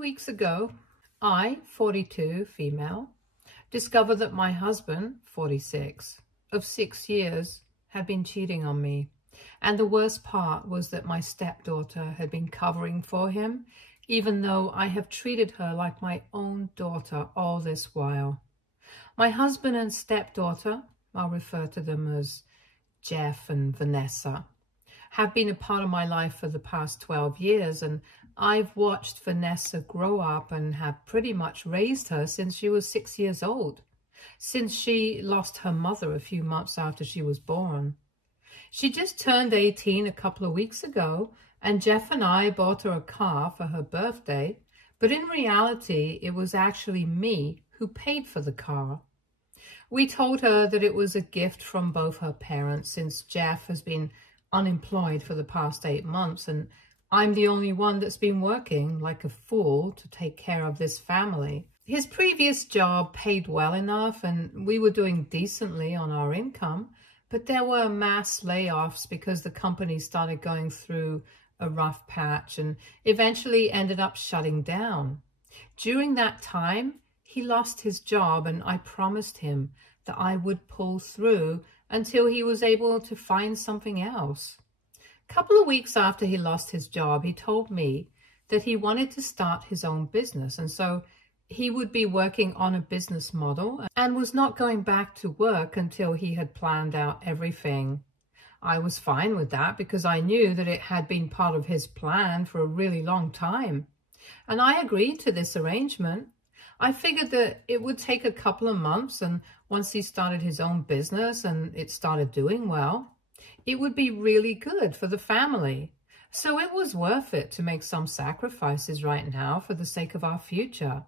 weeks ago, I, 42, female, discovered that my husband, 46, of 6 years, had been cheating on me. And the worst part was that my stepdaughter had been covering for him, even though I have treated her like my own daughter all this while. My husband and stepdaughter, I'll refer to them as Jeff and Vanessa, have been a part of my life for the past 12 years, and I've watched Vanessa grow up and have pretty much raised her since she was 6 years old, since she lost her mother a few months after she was born. She just turned 18 a couple of weeks ago, and Jeff and I bought her a car for her birthday, but in reality, it was actually me who paid for the car. We told her that it was a gift from both her parents, since Jeff has been unemployed for the past 8 months, and I'm the only one that's been working like a fool to take care of this family. His previous job paid well enough, and we were doing decently on our income, but there were mass layoffs because the company started going through a rough patch and eventually ended up shutting down. During that time, he lost his job, and I promised him that I would pull through until he was able to find something else. A couple of weeks after he lost his job, he told me that he wanted to start his own business, and so he would be working on a business model and was not going back to work until he had planned out everything. I was fine with that because I knew that it had been part of his plan for a really long time. And I agreed to this arrangement. I figured that it would take a couple of months, and once he started his own business and it started doing well, it would be really good for the family. So it was worth it to make some sacrifices right now for the sake of our future.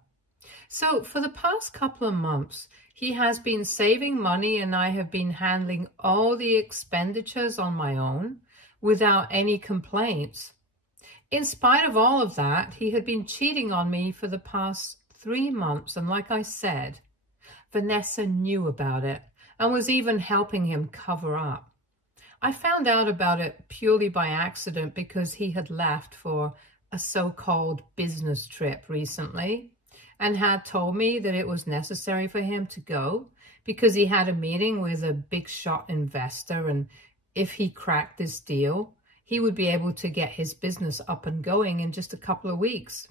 So for the past couple of months, he has been saving money, and I have been handling all the expenditures on my own without any complaints. In spite of all of that, he had been cheating on me for the past 3 months, and like I said, Vanessa knew about it and was even helping him cover up. I found out about it purely by accident because he had left for a so-called business trip recently and had told me that it was necessary for him to go because he had a meeting with a big shot investor, and if he cracked this deal, he would be able to get his business up and going in just a couple of weeks.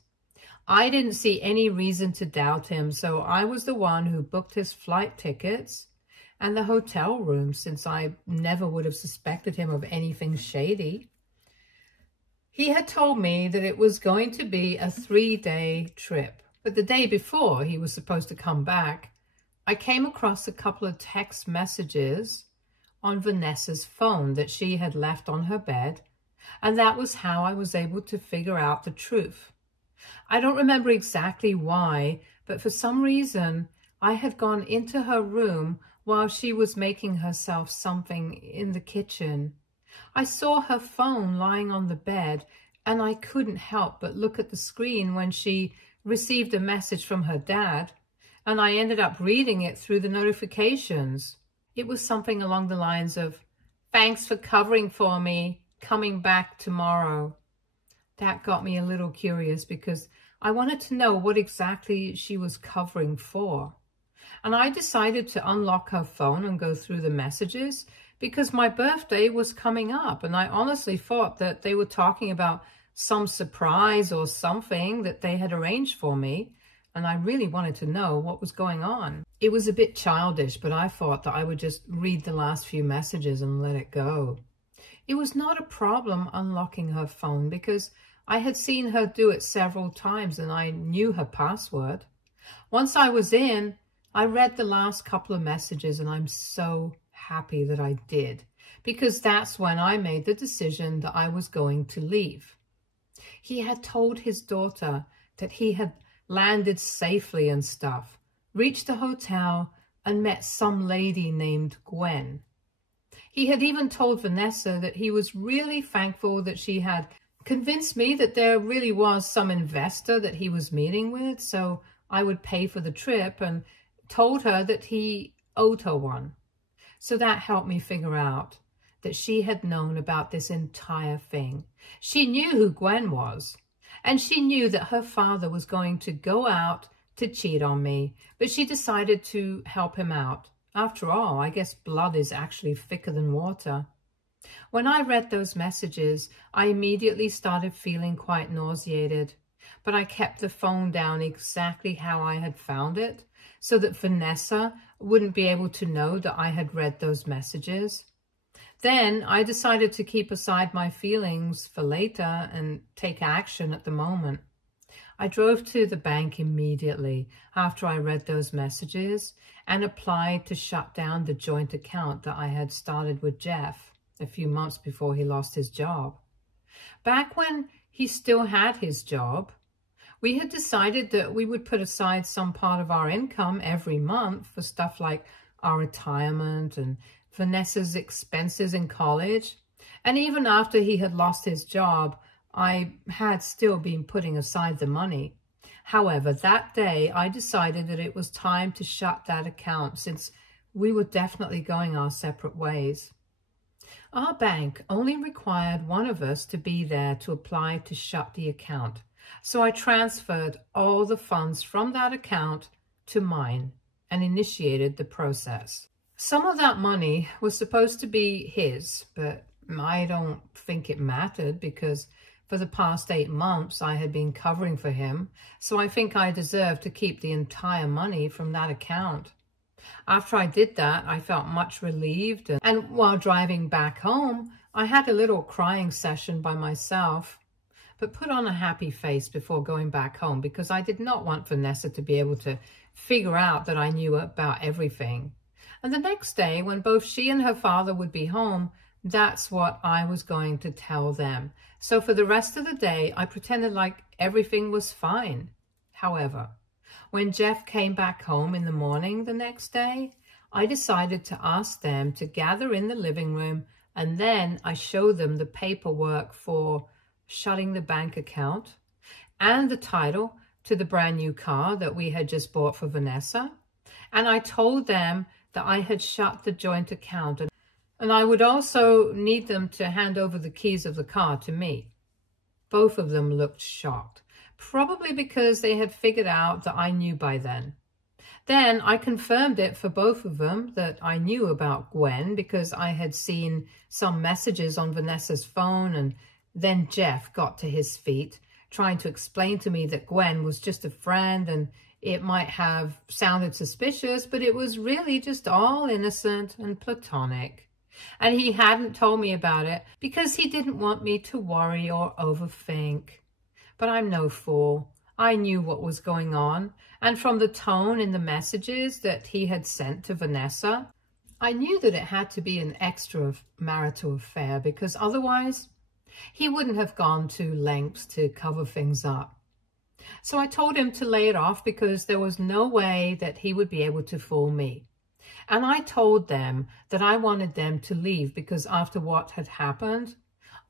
I didn't see any reason to doubt him, so I was the one who booked his flight tickets and the hotel room, since I never would have suspected him of anything shady. He had told me that it was going to be a 3-day trip, but the day before he was supposed to come back, I came across a couple of text messages on Vanessa's phone that she had left on her bed, and that was how I was able to figure out the truth. I don't remember exactly why, but for some reason, I had gone into her room while she was making herself something in the kitchen. I saw her phone lying on the bed, and I couldn't help but look at the screen when she received a message from her dad, and I ended up reading it through the notifications. It was something along the lines of, "Thanks for covering for me, coming back tomorrow." That got me a little curious because I wanted to know what exactly she was covering for. And I decided to unlock her phone and go through the messages because my birthday was coming up, and I honestly thought that they were talking about some surprise or something that they had arranged for me, and I really wanted to know what was going on. It was a bit childish, but I thought that I would just read the last few messages and let it go. It was not a problem unlocking her phone because I had seen her do it several times and I knew her password. Once I was in, I read the last couple of messages, and I'm so happy that I did, because that's when I made the decision that I was going to leave. He had told his daughter that he had landed safely and stuff, reached the hotel, and met some lady named Gwen. He had even told Vanessa that he was really thankful that she had convinced me that there really was some investor that he was meeting with, so I would pay for the trip, and told her that he owed her one. So that helped me figure out that she had known about this entire thing. She knew who Gwen was, And she knew that her father was going to go out to cheat on me, but she decided to help him out. After all, I guess blood is actually thicker than water. When I read those messages, I immediately started feeling quite nauseated, but I kept the phone down exactly how I had found it, so that Vanessa wouldn't be able to know that I had read those messages. Then I decided to keep aside my feelings for later and take action at the moment. I drove to the bank immediately after I read those messages and applied to shut down the joint account that I had started with Jeff a few months before he lost his job. Back when he still had his job, we had decided that we would put aside some part of our income every month for stuff like our retirement and Vanessa's expenses in college. And even after he had lost his job, I had still been putting aside the money. However, that day I decided that it was time to shut that account since we were definitely going our separate ways. Our bank only required one of us to be there to apply to shut the account. So I transferred all the funds from that account to mine and initiated the process. Some of that money was supposed to be his, but I don't think it mattered because for the past 8 months I had been covering for him, so I think I deserved to keep the entire money from that account. After I did that, I felt much relieved, and while driving back home, I had a little crying session by myself, but put on a happy face before going back home because I did not want Vanessa to be able to figure out that I knew about everything. And the next day, when both she and her father would be home, that's what I was going to tell them. So for the rest of the day, I pretended like everything was fine. However, when Jeff came back home in the morning the next day, I decided to ask them to gather in the living room, and then I showed them the paperwork for shutting the bank account and the title to the brand new car that we had just bought for Vanessa. And I told them that I had shut the joint account, and I would also need them to hand over the keys of the car to me. Both of them looked shocked, probably because they had figured out that I knew by then. Then I confirmed it for both of them that I knew about Gwen because I had seen some messages on Vanessa's phone, and then Jeff got to his feet, trying to explain to me that Gwen was just a friend and it might have sounded suspicious, but it was really just all innocent and platonic. And he hadn't told me about it because he didn't want me to worry or overthink. But I'm no fool. I knew what was going on, and from the tone in the messages that he had sent to Vanessa, I knew that it had to be an extramarital affair because otherwise he wouldn't have gone to lengths to cover things up. So I told him to lay it off because there was no way that he would be able to fool me. And I told them that I wanted them to leave because after what had happened,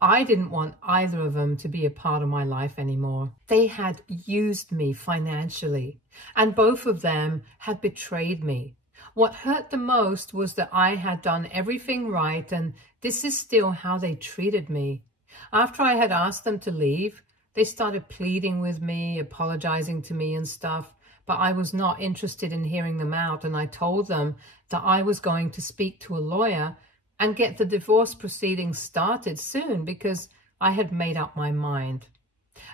I didn't want either of them to be a part of my life anymore. They had used me financially, and both of them had betrayed me. What hurt the most was that I had done everything right, and this is still how they treated me. After I had asked them to leave, they started pleading with me, apologizing to me and stuff, but I was not interested in hearing them out, and I told them that I was going to speak to a lawyer and get the divorce proceedings started soon because I had made up my mind.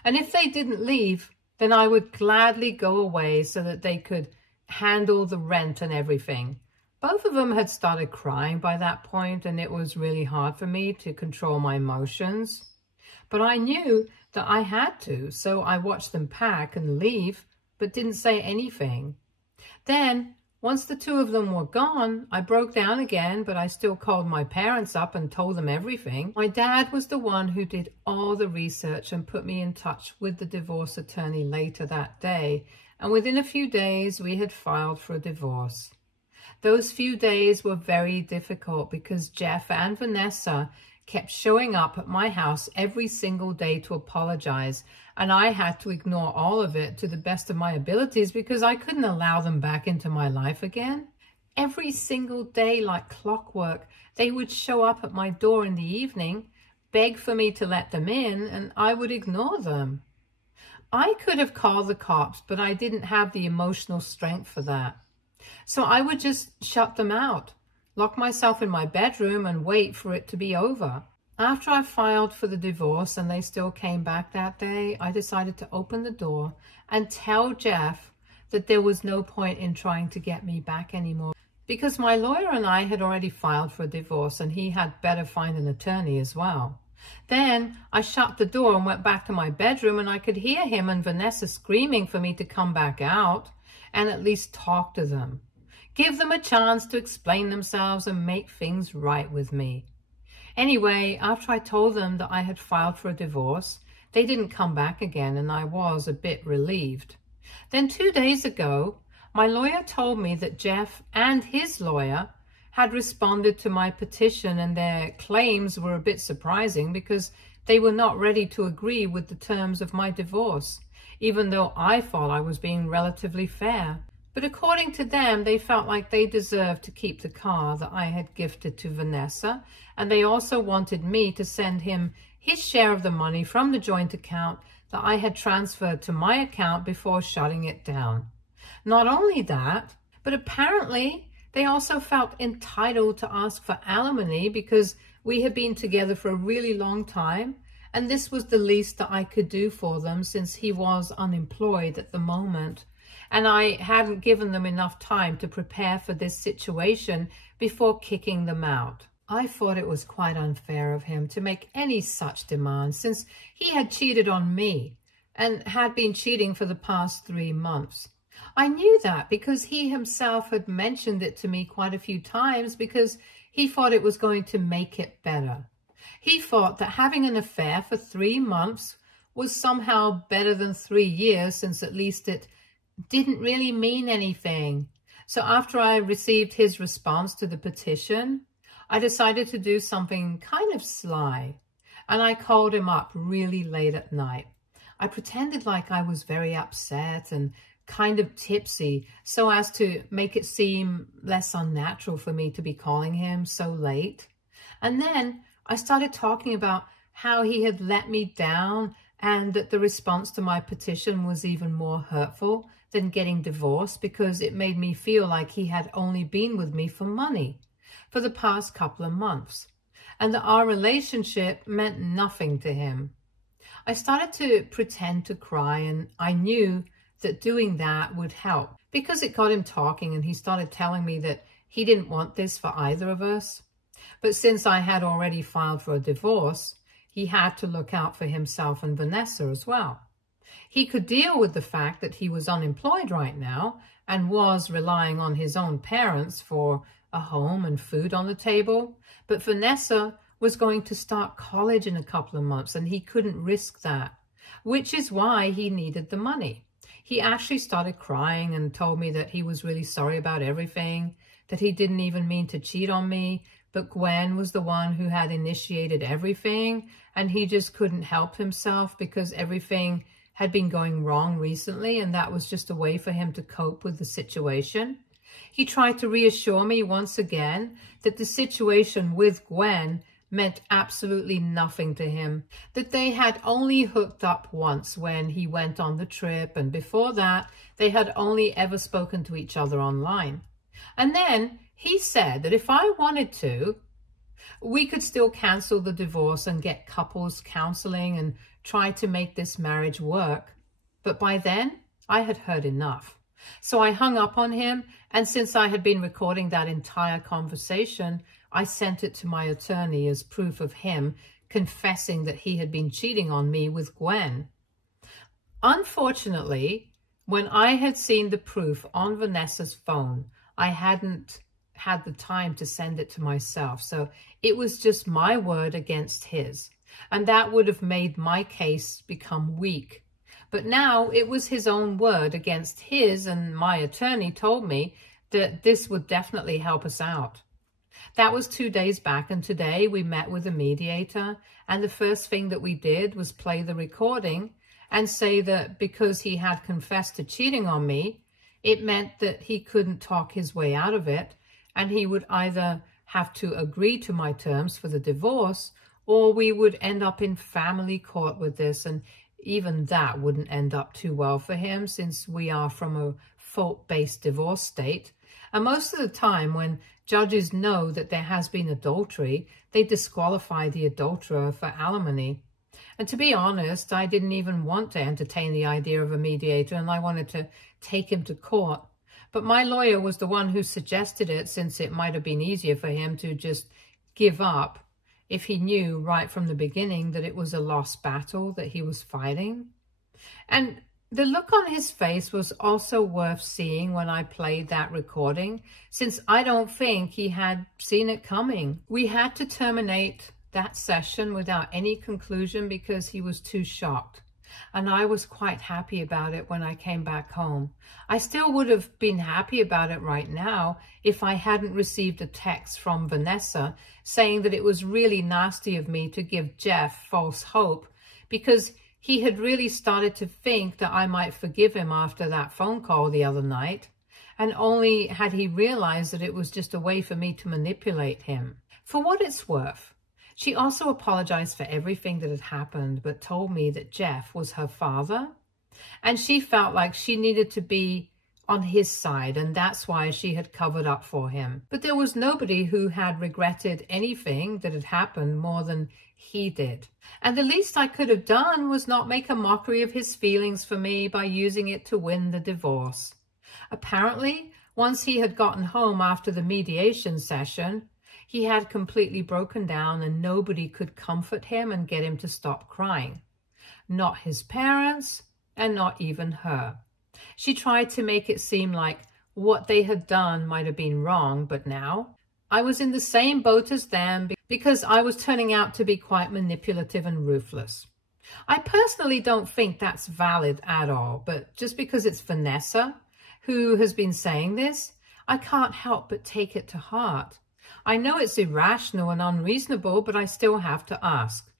And if they didn't leave, then I would gladly go away so that they could handle the rent and everything. Both of them had started crying by that point, and it was really hard for me to control my emotions. But I knew that I had to, so I watched them pack and leave, but didn't say anything. Then, once the two of them were gone, I broke down again, but I still called my parents up and told them everything. My dad was the one who did all the research and put me in touch with the divorce attorney later that day, and within a few days we had filed for a divorce. Those few days were very difficult because Jeff and Vanessa kept showing up at my house every single day to apologize, and I had to ignore all of it to the best of my abilities because I couldn't allow them back into my life again. Every single day, like clockwork, they would show up at my door in the evening, beg for me to let them in, and I would ignore them. I could have called the cops, but I didn't have the emotional strength for that. So I would just shut them out, lock myself in my bedroom and wait for it to be over. After I filed for the divorce and they still came back that day, I decided to open the door and tell Jeff that there was no point in trying to get me back anymore, because my lawyer and I had already filed for a divorce and he had better find an attorney as well. Then I shut the door and went back to my bedroom, and I could hear him and Vanessa screaming for me to come back out and at least talk to them, give them a chance to explain themselves and make things right with me. Anyway, after I told them that I had filed for a divorce, they didn't come back again, and I was a bit relieved. Then 2 days ago, my lawyer told me that Jeff and his lawyer had responded to my petition, and their claims were a bit surprising because they were not ready to agree with the terms of my divorce, even though I thought I was being relatively fair. But according to them, they felt like they deserved to keep the car that I had gifted to Vanessa, and they also wanted me to send him his share of the money from the joint account that I had transferred to my account before shutting it down. Not only that, but apparently they also felt entitled to ask for alimony because we had been together for a really long time, and this was the least that I could do for them since he was unemployed at the moment, and I hadn't given them enough time to prepare for this situation before kicking them out. I thought it was quite unfair of him to make any such demand since he had cheated on me and had been cheating for the past 3 months. I knew that because he himself had mentioned it to me quite a few times because he thought it was going to make it better. He thought that having an affair for 3 months was somehow better than 3 years, since at least it didn't really mean anything. So after I received his response to the petition, I decided to do something kind of sly, and I called him up really late at night. I pretended like I was very upset and kind of tipsy so as to make it seem less unnatural for me to be calling him so late. And then I started talking about how he had let me down and that the response to my petition was even more hurtful than getting divorced because it made me feel like he had only been with me for money for the past couple of months, and that our relationship meant nothing to him. I started to pretend to cry, and I knew that doing that would help because it got him talking, and he started telling me that he didn't want this for either of us. But since I had already filed for a divorce, he had to look out for himself and Vanessa as well. He could deal with the fact that he was unemployed right now and was relying on his own parents for a home and food on the table, but Vanessa was going to start college in a couple of months and he couldn't risk that, which is why he needed the money. He actually started crying and told me that he was really sorry about everything, that he didn't even mean to cheat on me, but Gwen was the one who had initiated everything, and he just couldn't help himself because everything had been going wrong recently, and that was just a way for him to cope with the situation. He tried to reassure me once again that the situation with Gwen meant absolutely nothing to him, that they had only hooked up once when he went on the trip, and before that they had only ever spoken to each other online. And then he said that if I wanted to, we could still cancel the divorce and get couples counseling and try to make this marriage work. But by then I had heard enough. So I hung up on him, and since I had been recording that entire conversation, I sent it to my attorney as proof of him confessing that he had been cheating on me with Gwen. Unfortunately, when I had seen the proof on Vanessa's phone, I hadn't had the time to send it to myself, so it was just my word against his, and that would have made my case become weak. But now it was his own word against his, and my attorney told me that this would definitely help us out. That was 2 days back, and today we met with a mediator, and the first thing that we did was play the recording and say that because he had confessed to cheating on me, it meant that he couldn't talk his way out of it, and he would either have to agree to my terms for the divorce, or we would end up in family court with this, and even that wouldn't end up too well for him since we are from a fault-based divorce state. And most of the time when judges know that there has been adultery, they disqualify the adulterer for alimony. And to be honest, I didn't even want to entertain the idea of a mediator, and I wanted to take him to court. But my lawyer was the one who suggested it, since it might have been easier for him to just give up if he knew right from the beginning that it was a lost battle that he was fighting. And the look on his face was also worth seeing when I played that recording, since I don't think he had seen it coming. We had to terminate that session without any conclusion because he was too shocked. And I was quite happy about it when I came back home. I still would have been happy about it right now if I hadn't received a text from Vanessa saying that it was really nasty of me to give Jeff false hope, because he had really started to think that I might forgive him after that phone call the other night, and only had he realized that it was just a way for me to manipulate him. For what it's worth, she also apologized for everything that had happened, but told me that Jeff was her father, and she felt like she needed to be on his side, and that's why she had covered up for him. But there was nobody who had regretted anything that had happened more than he did. And the least I could have done was not make a mockery of his feelings for me by using it to win the divorce. Apparently, once he had gotten home after the mediation session, he had completely broken down and nobody could comfort him and get him to stop crying. Not his parents, and not even her. She tried to make it seem like what they had done might have been wrong, but now I was in the same boat as them because I was turning out to be quite manipulative and ruthless. I personally don't think that's valid at all, but just because it's Vanessa who has been saying this, I can't help but take it to heart. I know it's irrational and unreasonable, but I still have to ask.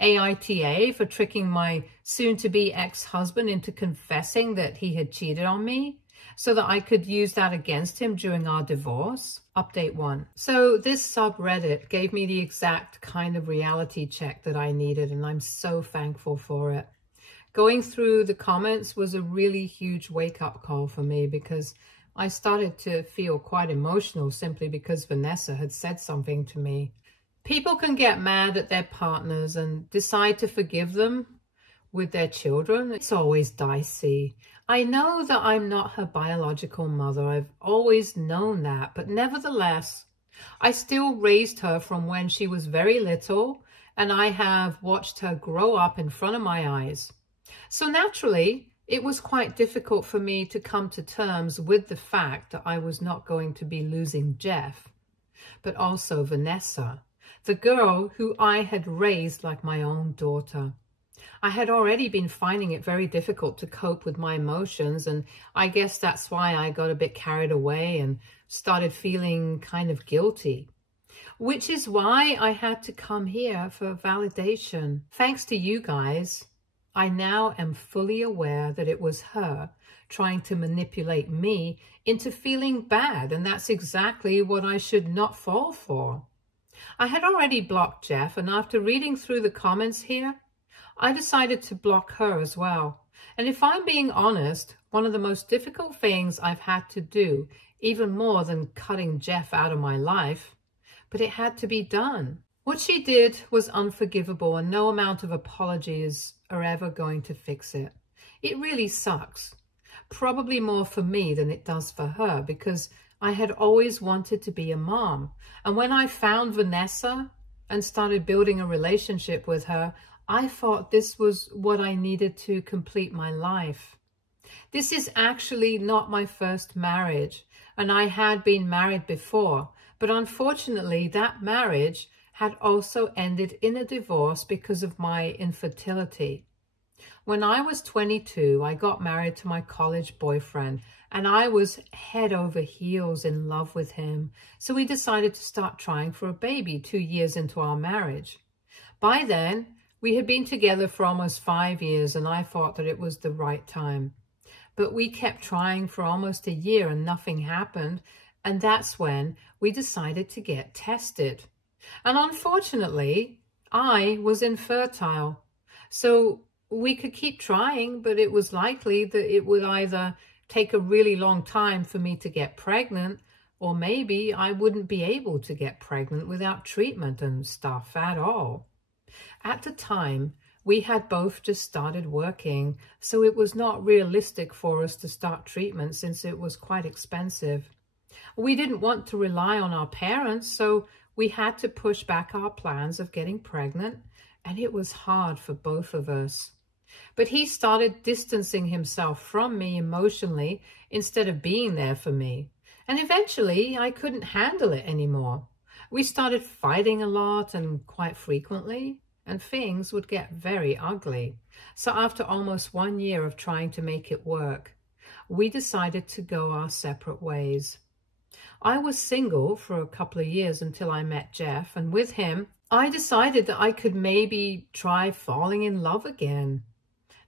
AITA for tricking my soon-to-be ex-husband into confessing that he had cheated on me so that I could use that against him during our divorce. Update 1. So this subreddit gave me the exact kind of reality check that I needed, and I'm so thankful for it. Going through the comments was a really huge wake-up call for me, because I started to feel quite emotional simply because Vanessa had said something to me. People can get mad at their partners and decide to forgive them with their children. It's always dicey. I know that I'm not her biological mother. I've always known that. But nevertheless, I still raised her from when she was very little, and I have watched her grow up in front of my eyes. So naturally, it was quite difficult for me to come to terms with the fact that I was not going to be losing Jeff, but also Vanessa, the girl who I had raised like my own daughter. I had already been finding it very difficult to cope with my emotions, and I guess that's why I got a bit carried away and started feeling kind of guilty, which is why I had to come here for validation. Thanks to you guys, I now am fully aware that it was her trying to manipulate me into feeling bad, and that's exactly what I should not fall for. I had already blocked Jeff, and after reading through the comments here, I decided to block her as well. And if I'm being honest, one of the most difficult things I've had to do, even more than cutting Jeff out of my life, but it had to be done. What she did was unforgivable, and no amount of apologies are ever going to fix it. It really sucks. Probably more for me than it does for her, because I had always wanted to be a mom. And when I found Vanessa and started building a relationship with her, I thought this was what I needed to complete my life. This is actually not my first marriage, and I had been married before, but unfortunately that marriage had also ended in a divorce because of my infertility. When I was 22, I got married to my college boyfriend, and I was head over heels in love with him. So we decided to start trying for a baby 2 years into our marriage. By then, we had been together for almost 5 years, and I thought that it was the right time. But we kept trying for almost a year and nothing happened, and that's when we decided to get tested. And unfortunately, I was infertile. So we could keep trying, but it was likely that it would either take a really long time for me to get pregnant, or maybe I wouldn't be able to get pregnant without treatment and stuff at all. At the time, we had both just started working, so it was not realistic for us to start treatment since it was quite expensive. We didn't want to rely on our parents, so we had to push back our plans of getting pregnant, and it was hard for both of us. But he started distancing himself from me emotionally instead of being there for me. And eventually, I couldn't handle it anymore. We started fighting a lot and quite frequently, and things would get very ugly. So after almost 1 year of trying to make it work, we decided to go our separate ways. I was single for a couple of years until I met Jeff, and with him, I decided that I could maybe try falling in love again.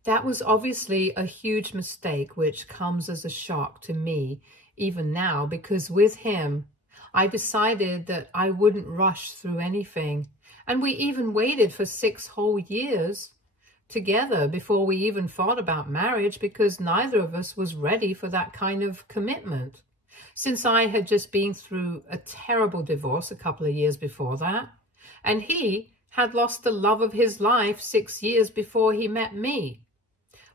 That was obviously a huge mistake, which comes as a shock to me even now, because with him, I decided that I wouldn't rush through anything. And we even waited for 6 whole years together before we even thought about marriage, because neither of us was ready for that kind of commitment. Since I had just been through a terrible divorce a couple of years before that, and he had lost the love of his life 6 years before he met me.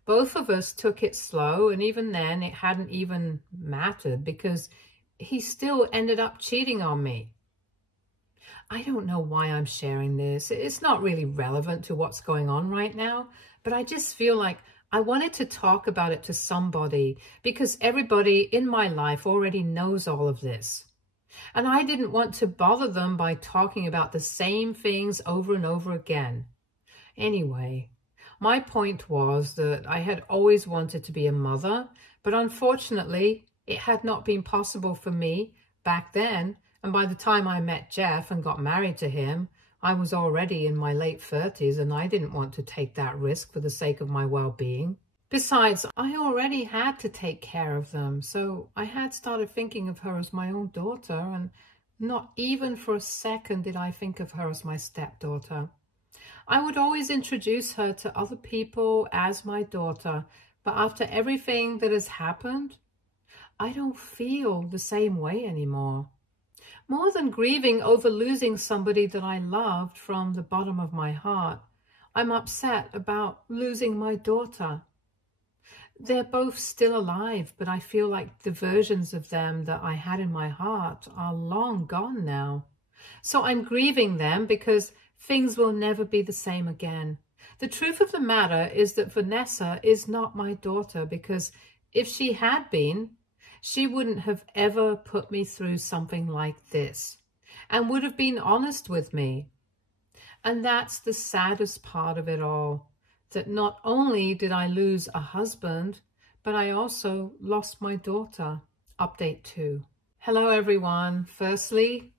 Both of us took it slow, and even then it hadn't even mattered because he still ended up cheating on me. I don't know why I'm sharing this. It's not really relevant to what's going on right now, but I just feel like I wanted to talk about it to somebody because everybody in my life already knows all of this. And I didn't want to bother them by talking about the same things over and over again. Anyway, my point was that I had always wanted to be a mother, but unfortunately, it had not been possible for me back then. And by the time I met Jeff and got married to him, I was already in my late 30s, and I didn't want to take that risk for the sake of my well-being. Besides, I already had to take care of them, so I had started thinking of her as my own daughter, and not even for a second did I think of her as my stepdaughter. I would always introduce her to other people as my daughter, but after everything that has happened, I don't feel the same way anymore. More than grieving over losing somebody that I loved from the bottom of my heart, I'm upset about losing my daughter. They're both still alive, but I feel like the versions of them that I had in my heart are long gone now. So I'm grieving them because things will never be the same again. The truth of the matter is that Vanessa is not my daughter, because if she had been, she wouldn't have ever put me through something like this and would have been honest with me. And that's the saddest part of it all, that not only did I lose a husband, but I also lost my daughter. Update 2. Hello, everyone. Firstly,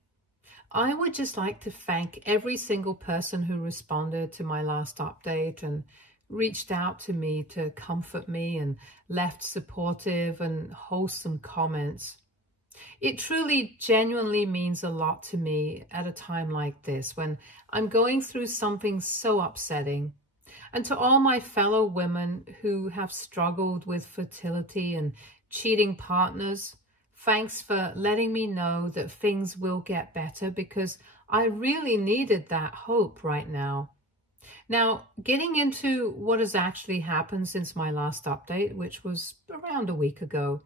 I would just like to thank every single person who responded to my last update and reached out to me to comfort me and left supportive and wholesome comments. It truly, genuinely means a lot to me at a time like this when I'm going through something so upsetting. And to all my fellow women who have struggled with fertility and cheating partners, thanks for letting me know that things will get better, because I really needed that hope right now. Now, getting into what has actually happened since my last update, which was around a week ago,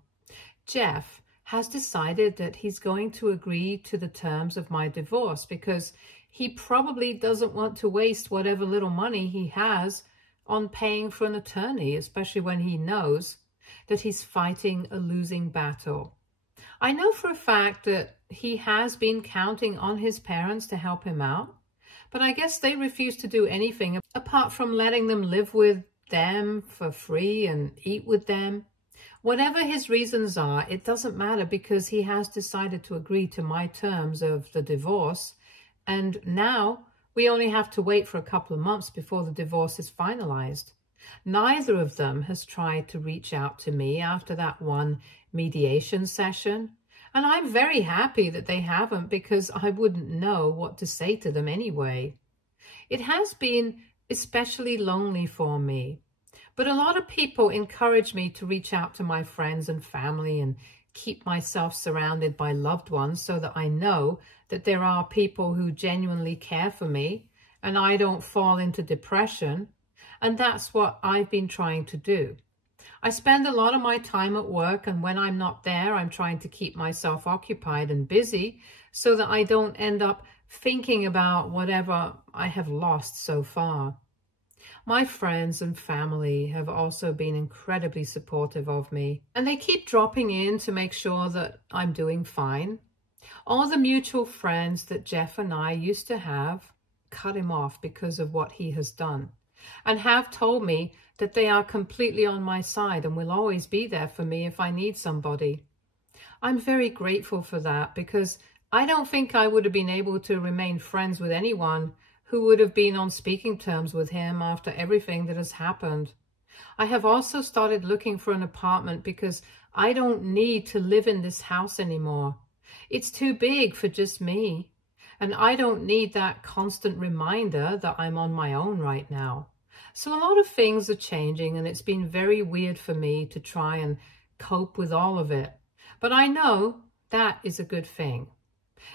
Jeff has decided that he's going to agree to the terms of my divorce because he probably doesn't want to waste whatever little money he has on paying for an attorney, especially when he knows that he's fighting a losing battle. I know for a fact that he has been counting on his parents to help him out, but I guess they refuse to do anything apart from letting them live with them for free and eat with them. Whatever his reasons are, it doesn't matter, because he has decided to agree to my terms of the divorce, and now we only have to wait for a couple of months before the divorce is finalized. Neither of them has tried to reach out to me after that one mediation session, and I'm very happy that they haven't, because I wouldn't know what to say to them anyway. It has been especially lonely for me. But a lot of people encourage me to reach out to my friends and family and keep myself surrounded by loved ones so that I know that there are people who genuinely care for me and I don't fall into depression. And that's what I've been trying to do. I spend a lot of my time at work, and when I'm not there, I'm trying to keep myself occupied and busy so that I don't end up thinking about whatever I have lost so far. My friends and family have also been incredibly supportive of me, and they keep dropping in to make sure that I'm doing fine. All the mutual friends that Jeff and I used to have cut him off because of what he has done, and have told me that they are completely on my side and will always be there for me if I need somebody. I'm very grateful for that, because I don't think I would have been able to remain friends with anyone who would have been on speaking terms with him after everything that has happened. I have also started looking for an apartment because I don't need to live in this house anymore. It's too big for just me, and I don't need that constant reminder that I'm on my own right now. So a lot of things are changing, and it's been very weird for me to try and cope with all of it. But I know that is a good thing,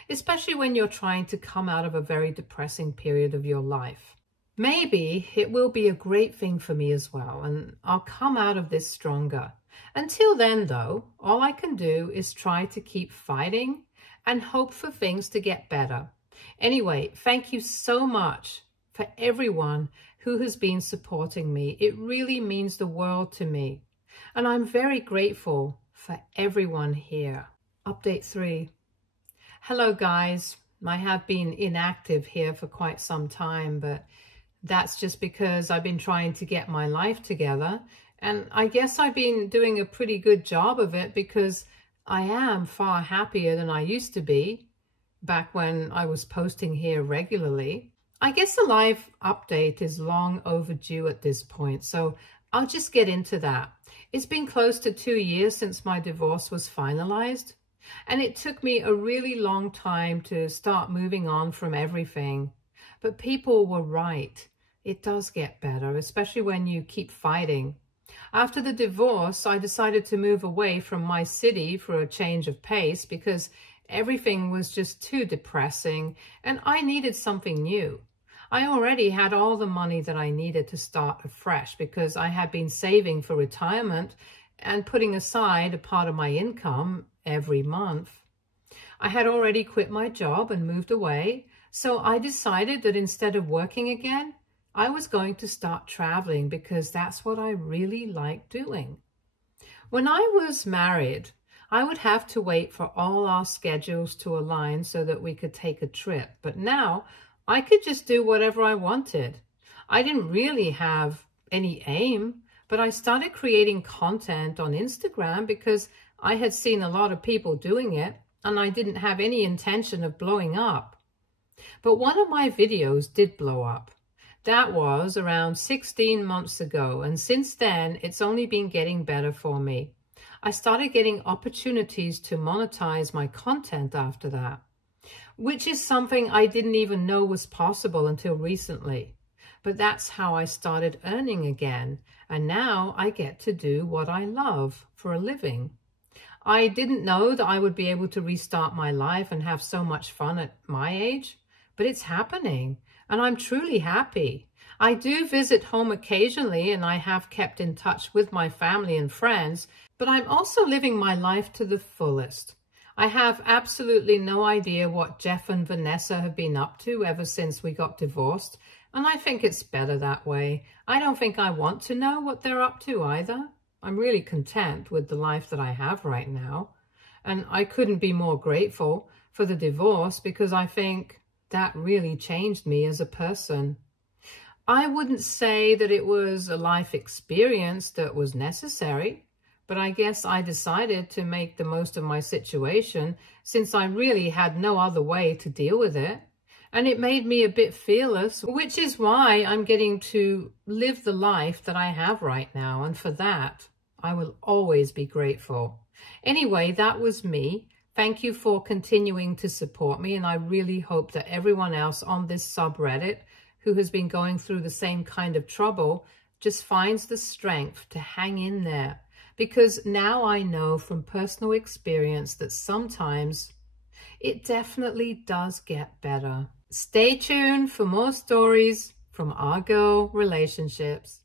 especially when you're trying to come out of a very depressing period of your life. Maybe it will be a great thing for me as well, and I'll come out of this stronger. Until then, though, all I can do is try to keep fighting and hope for things to get better. Anyway, thank you so much for everyone who has been supporting me. It really means the world to me, and I'm very grateful for everyone here. Update 3. Hello guys, I have been inactive here for quite some time, but that's just because I've been trying to get my life together, and I guess I've been doing a pretty good job of it because I am far happier than I used to be back when I was posting here regularly. I guess the live update is long overdue at this point, so I'll just get into that. It's been close to 2 years since my divorce was finalized, and it took me a really long time to start moving on from everything. But people were right. It does get better, especially when you keep fighting. After the divorce, I decided to move away from my city for a change of pace because everything was just too depressing and I needed something new. I already had all the money that I needed to start afresh because I had been saving for retirement and putting aside a part of my income every month. I had already quit my job and moved away, so I decided that instead of working again, I was going to start traveling because that's what I really like doing. When I was married, I would have to wait for all our schedules to align so that we could take a trip, but now I could just do whatever I wanted. I didn't really have any aim, but I started creating content on Instagram because I had seen a lot of people doing it and I didn't have any intention of blowing up. But one of my videos did blow up. That was around 16 months ago, and since then it's only been getting better for me. I started getting opportunities to monetize my content after that, which is something I didn't even know was possible until recently. But that's how I started earning again, and now I get to do what I love for a living. I didn't know that I would be able to restart my life and have so much fun at my age, but it's happening, and I'm truly happy. I do visit home occasionally, and I have kept in touch with my family and friends, but I'm also living my life to the fullest. I have absolutely no idea what Jeff and Vanessa have been up to ever since we got divorced, and I think it's better that way. I don't think I want to know what they're up to either. I'm really content with the life that I have right now, and I couldn't be more grateful for the divorce because I think that really changed me as a person. I wouldn't say that it was a life experience that was necessary, but I guess I decided to make the most of my situation since I really had no other way to deal with it. And it made me a bit fearless, which is why I'm getting to live the life that I have right now. And for that, I will always be grateful. Anyway, that was me. Thank you for continuing to support me. And I really hope that everyone else on this subreddit who has been going through the same kind of trouble just finds the strength to hang in there, because now I know from personal experience that sometimes it definitely does get better. Stay tuned for more stories from our girl relationships.